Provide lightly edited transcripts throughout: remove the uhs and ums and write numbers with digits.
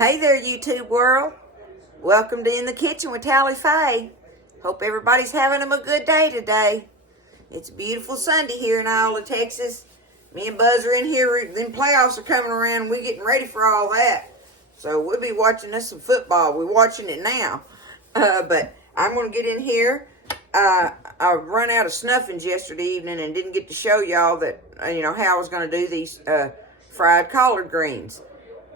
Hey there, YouTube world. Welcome to In the Kitchen with Tally Faye. Hope everybody's having a good day today. It's a beautiful Sunday here in Iola, Texas. Me and Buzz are in here. Then playoffs are coming around. We're getting ready for all that. So we'll be watching us some football. We're watching it now. But I'm going to get in here. I run out of stuffings yesterday evening and didn't get to show y'all that, how I was going to do these fried collard greens.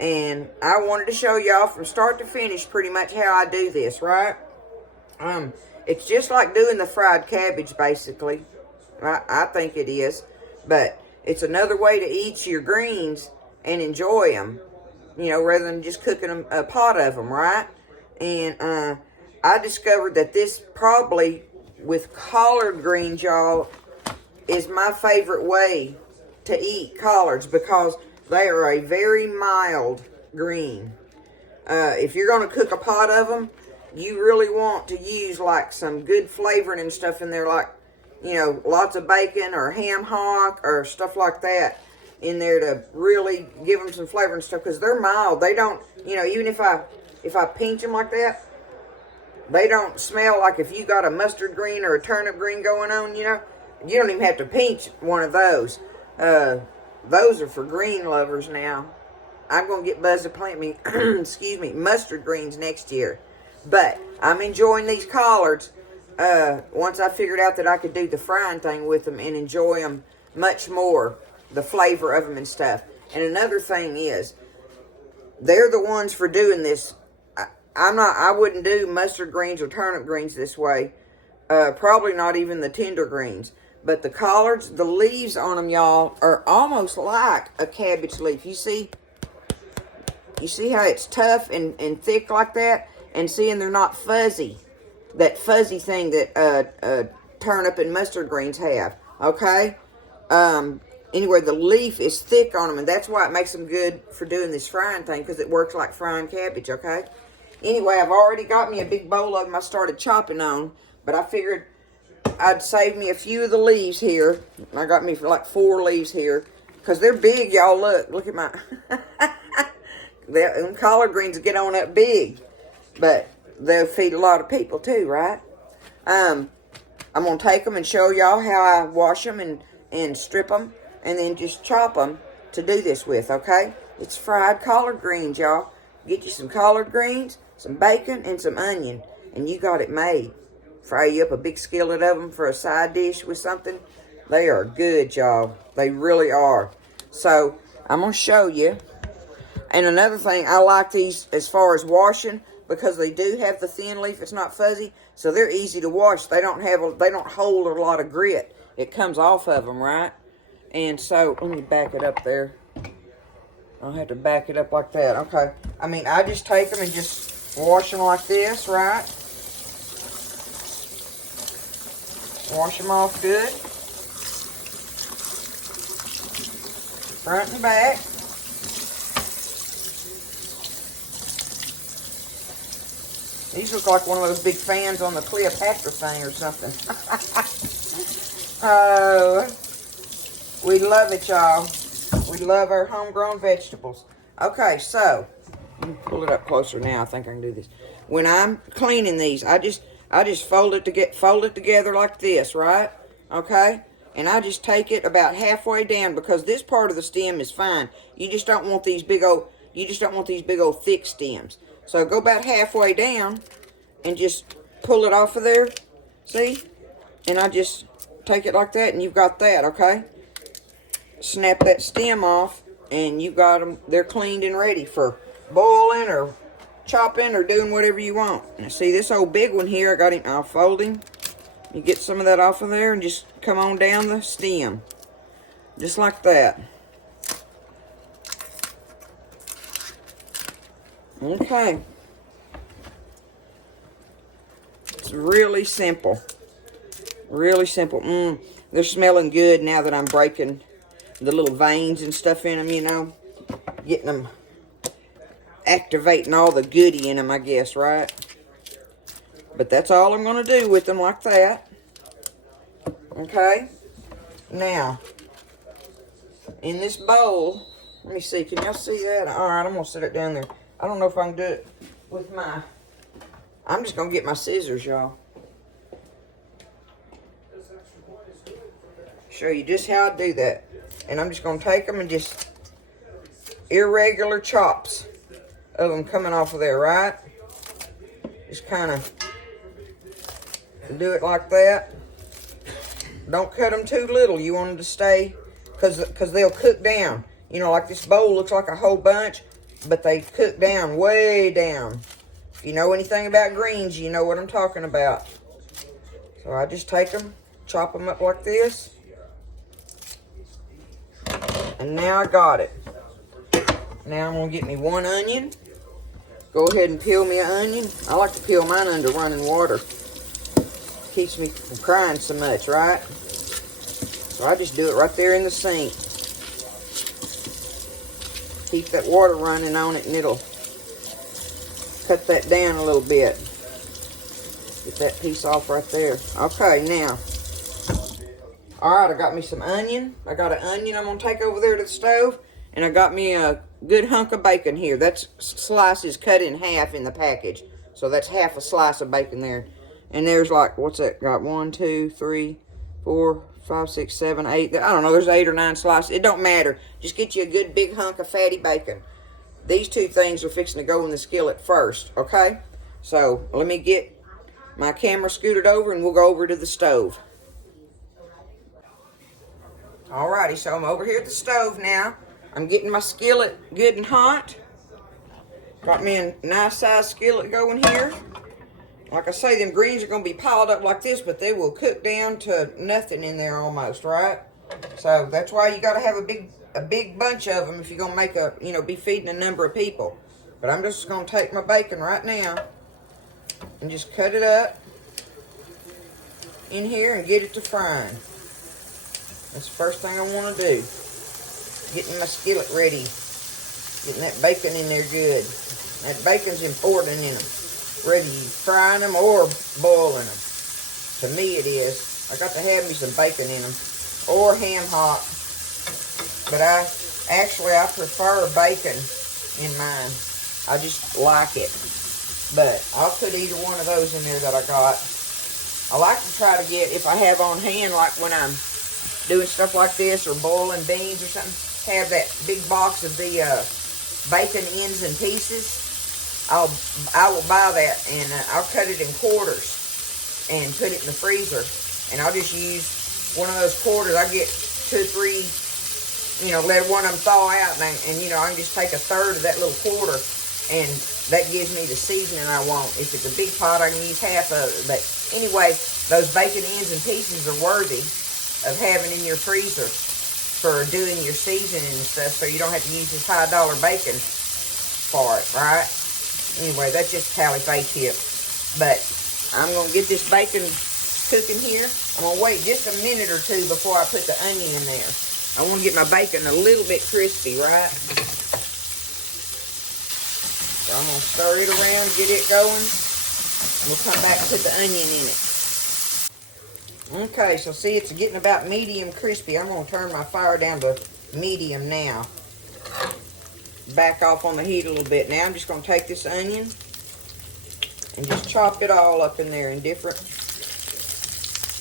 And I wanted to show y'all from start to finish pretty much how I do this, right? It's just like doing the fried cabbage, basically. I think it is. But it's another way to eat your greens and enjoy them, rather than just cooking a pot of them, right? And I discovered that this probably, with collard greens, y'all, is my favorite way to eat collards because they are a very mild green. If you're going to cook a pot of them, you really want to use like some good flavoring and stuff in there, like, lots of bacon or ham hock or stuff like that in there to really give them some flavor and stuff because they're mild. They don't, even if I pinch them like that, they don't smell like if you got a mustard green or a turnip green going on, you don't even have to pinch one of those. Those are for green lovers now. I'm going to get Buzz to plant me, mustard greens next year. But I'm enjoying these collards once I figured out that I could do the frying thing with them and enjoy them much more, the flavor of them and stuff. And another thing is, they're the ones for doing this. I wouldn't do mustard greens or turnip greens this way. Probably not even the tender greens. But the collards, the leaves on them, y'all, are almost like a cabbage leaf. You see how it's tough and thick like that? And seeing they're not fuzzy. That fuzzy thing that turnip and mustard greens have. Okay? Anyway, the leaf is thick on them, and that's why it makes them good for doing this frying thing, because it works like frying cabbage, okay? Anyway, I've already got me a big bowl of them I started chopping on, but I figured I'd save me a few of the leaves here. I got me for like 4 leaves here. Because they're big, y'all. Look at my... them collard greens get on up big. But they'll feed a lot of people too, right? I'm going to take them and show y'all how I wash them and strip them. And then just chop them to do this with, okay? It's fried collard greens, y'all. Get you some collard greens, some bacon, and some onion. And you got it made. Fry you up a big skillet of them for a side dish with something. They are good, y'all. They really are. So, I'm going to show you. And another thing, I like these as far as washing because they do have the thin leaf. It's not fuzzy. So, they're easy to wash. They don't hold a lot of grit. It comes off of them, right? And so, let me back it up there. I'll have to back it up like that. Okay. I just take them and just wash them like this, right? Wash them off good. Front and back. These look like one of those big fans on the Cleopatra thing or something. Oh, we love it, y'all. We love our homegrown vegetables. Okay, so, let me pull it up closer now. I think I can do this. When I'm cleaning these, I just fold it together like this, right? Okay? And I just take it about halfway down because this part of the stem is fine. You just don't want these big old thick stems. So go about halfway down and just pull it off of there. See? And I just take it like that and you've got that, okay? Snap that stem off and you've got them. They're cleaned and ready for boiling or chopping or doing whatever you want. Now see this old big one here, I got him, I'll fold him. You get some of that off of there and just come on down the stem. Just like that. Okay. It's really simple. Really simple. They're smelling good now that I'm breaking the little veins and stuff in them, Getting them, activating all the goodie in them, I guess, right? But that's all I'm going to do with them like that. Okay? Now, in this bowl, let me see. Can y'all see that? All right, I'm going to set it down there. I don't know if I can do it with my... I'm just going to get my scissors, y'all. Show you just how I do that. And I'm just going to take them and just irregular chops of them coming off of there, right? Just kind of do it like that. Don't cut them too little. You want them to stay, because they'll cook down. You know, like this bowl looks like a whole bunch, but they cook down, way down. If you know anything about greens, you know what I'm talking about. So I just take them, chop them up like this. And now I got it. Now I'm going to get me one onion. Go ahead and peel me an onion. I like to peel mine under running water. Keeps me from crying so much, right? So I just do it right there in the sink. Keep that water running on it and it'll cut that down a little bit. Get that piece off right there. Okay, now. Alright, I got me some onion. I got an onion I'm going to take over there to the stove. And I got me a good hunk of bacon here. That's slices cut in half in the package. So that's half a slice of bacon there. And there's like, what's that? Got 1, 2, 3, 4, 5, 6, 7, 8. I don't know, there's 8 or 9 slices. It don't matter. Just get you a good big hunk of fatty bacon. These two things are fixing to go in the skillet first, okay? So let me get my camera scooted over and we'll go over to the stove. Alrighty, so I'm over here at the stove now. I'm getting my skillet good and hot. Got me a nice size skillet going here. Like I say, them greens are going to be piled up like this, but they will cook down to nothing in there almost, right? So that's why you got to have a big bunch of them if you're going to make a, be feeding a number of people. But I'm just going to take my bacon right now and just cut it up in here and get it to frying. That's the first thing I want to do. Getting my skillet ready. Getting that bacon in there good. That bacon's important in them. Whether you frying them or boiling them. To me it is. I got to have me some bacon in them. Or ham hock. But I prefer bacon in mine. I just like it. But I'll put either one of those in there that I got. I like to try to get, if I have on hand, like when I'm doing stuff like this or boiling beans or something, have that big box of the bacon ends and pieces. I will buy that and I'll cut it in quarters and put it in the freezer. And I'll just use one of those quarters. I get 2 or 3, let one of them thaw out and I can just take a third of that little quarter and that gives me the seasoning I want. If it's a big pot, I can use half of it. But anyway, those bacon ends and pieces are worthy of having in your freezer for doing your seasoning and stuff, so you don't have to use this high dollar bacon for it, right? Anyway, that's just Tally Faye tip. But I'm going to get this bacon cooking here. I'm going to wait just a minute or two before I put the onion in there. I want to get my bacon a little bit crispy, right? So I'm going to stir it around, get it going. And we'll come back and put the onion in it. Okay, so see, it's getting about medium crispy. I'm going to turn my fire down to medium now. Back off on the heat a little bit. Now I'm just going to take this onion and just chop it all up in there in different.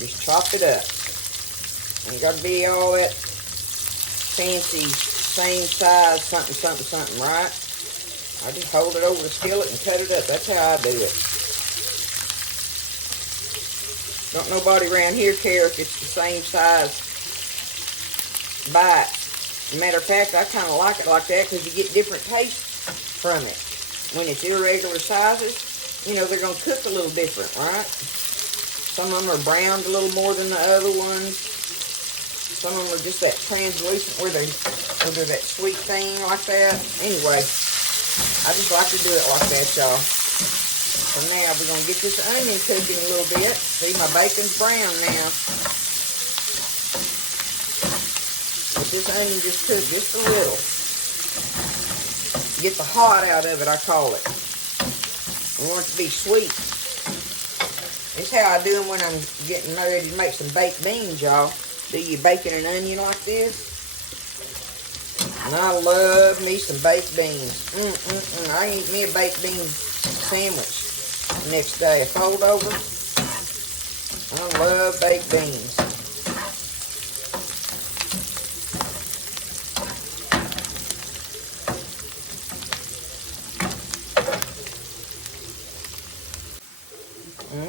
Just chop it up. Ain't got to be all that fancy, same size, something, right? I just hold it over the skillet and cut it up. That's how I do it. Don't nobody around here care if it's the same size bite. Matter of fact, I kind of like it like that because you get different tastes from it. When it's irregular sizes, they're going to cook a little different, right? Some of them are browned a little more than the other ones. Some of them are just that translucent where they're that sweet thing like that. Anyway, I just like to do it like that, y'all. So now we're going to get this onion cooking a little bit. See, my bacon's brown now. Let this onion just cook just a little. Get the hot out of it, I call it. I want it to be sweet. This is how I do them when I'm getting ready to make some baked beans, y'all. Do your bacon and onion like this. And I love me some baked beans. I can eat me a baked bean sandwich the next day. A fold over. I love baked beans.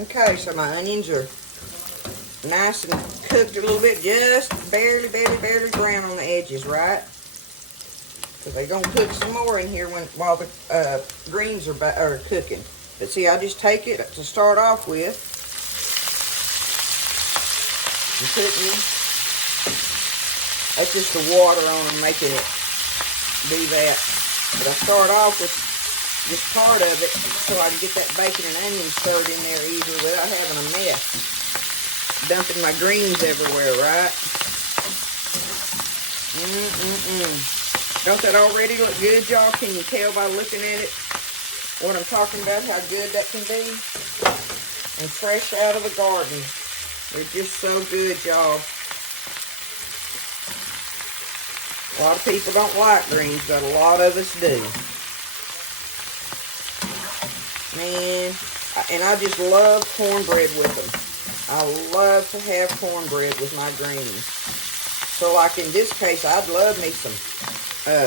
Okay, so my onions are nice and cooked a little bit, just barely brown on the edges, right? Because they're going to cook some more in here while the greens are cooking. But see, I just take it to start off with and putting, that's just the water on them making it do that. But I start off with just part of it so I can get that bacon and onions stirred in there easily without having a mess. Dumping my greens everywhere, right? Don't that already look good, y'all? Can you tell by looking at it what I'm talking about, how good that can be? And fresh out of the garden. They're just so good, y'all. A lot of people don't like greens, but a lot of us do. Man, and I just love cornbread with them. I love to have cornbread with my greens. So like in this case, I'd love me some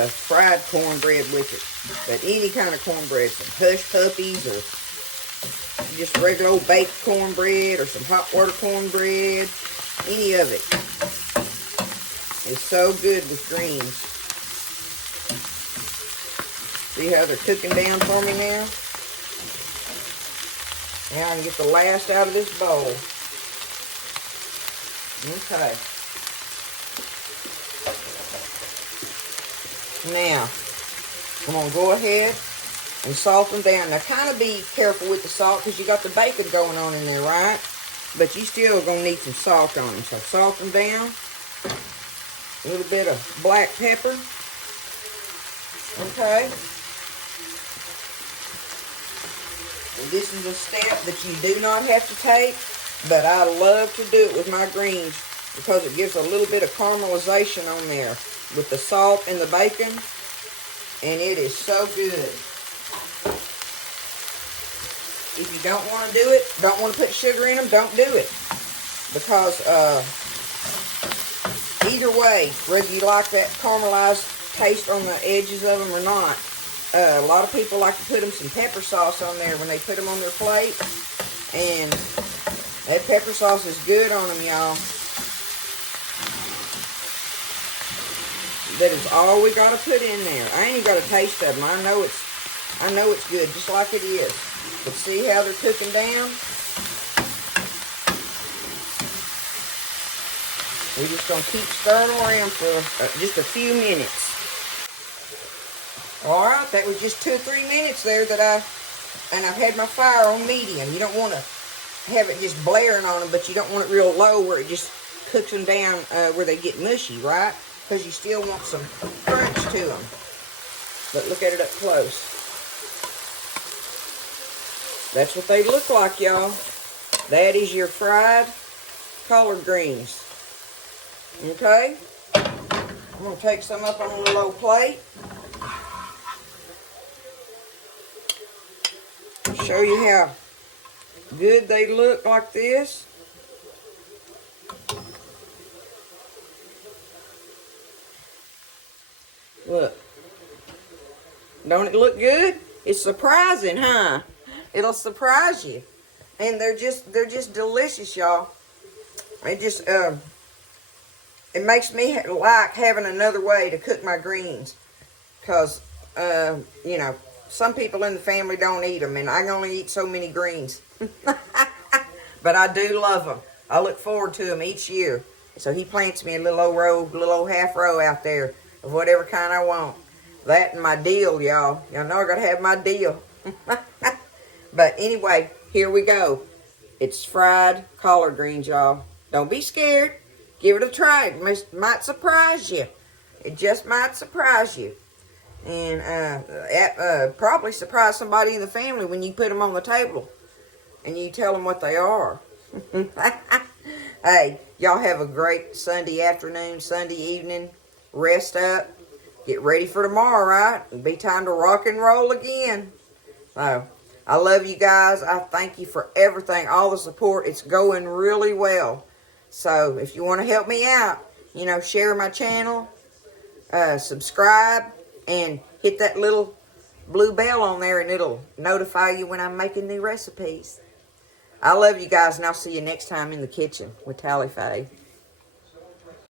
fried cornbread with it. But any kind of cornbread, some Hush Puppies or just regular old baked cornbread or some hot water cornbread, any of it. It's so good with greens. See how they're cooking down for me now? Now I can get the last out of this bowl. Okay. Now, I'm going to go ahead and salt them down. Now, kind of be careful with the salt because you got the bacon going on in there, right? But you still going to need some salt on them. So, salt them down. A little bit of black pepper. Okay. And this is a step that you do not have to take, but I love to do it with my greens because it gives a little bit of caramelization on there with the salt and the bacon, and it is so good. If you don't want to do it, don't want to put sugar in them, don't do it. Because either way, whether you like that caramelized taste on the edges of them or not, a lot of people like to put them some pepper sauce on there when they put them on their plate. And that pepper sauce is good on them, y'all. That is all we got to put in there. I ain't even got a taste of them. I know it's good, just like it is. But see how they're cooking down? We're just going to keep stirring around for just a few minutes. Alright, that was just 2 or 3 minutes there and I've had my fire on medium. You don't want to have it just blaring on them, but you don't want it real low where it just cooks them down where they get mushy, right? Because you still want some crunch to them. But look at it up close. That's what they look like, y'all. That is your fried collard greens. Okay? I'm going to take some up on a little old plate. Show you how good they look like this. Look. Don't it look good? It's surprising, huh? It'll surprise you. And they're just delicious, y'all. It just it makes me like having another way to cook my greens. Because you know, some people in the family don't eat them, and I can only eat so many greens. But I do love them. I look forward to them each year. So he plants me a little old half row out there of whatever kind I want. That and my dill, y'all. Y'all know I gotta have my dill. But anyway, here we go. It's fried collard greens, y'all. Don't be scared. Give it a try. It might surprise you. It just might surprise you. And probably surprise somebody in the family when you put them on the table and you tell them what they are. Hey, y'all have a great Sunday afternoon, Sunday evening. Rest up. get ready for tomorrow, right? It'll be time to rock and roll again. So, I love you guys. I thank you for everything, all the support. It's going really well. So, if you want to help me out, you know, share my channel, subscribe, and hit that little blue bell on there, and it'll notify you when I'm making new recipes. I love you guys, and I'll see you next time in the kitchen with Tally Faye.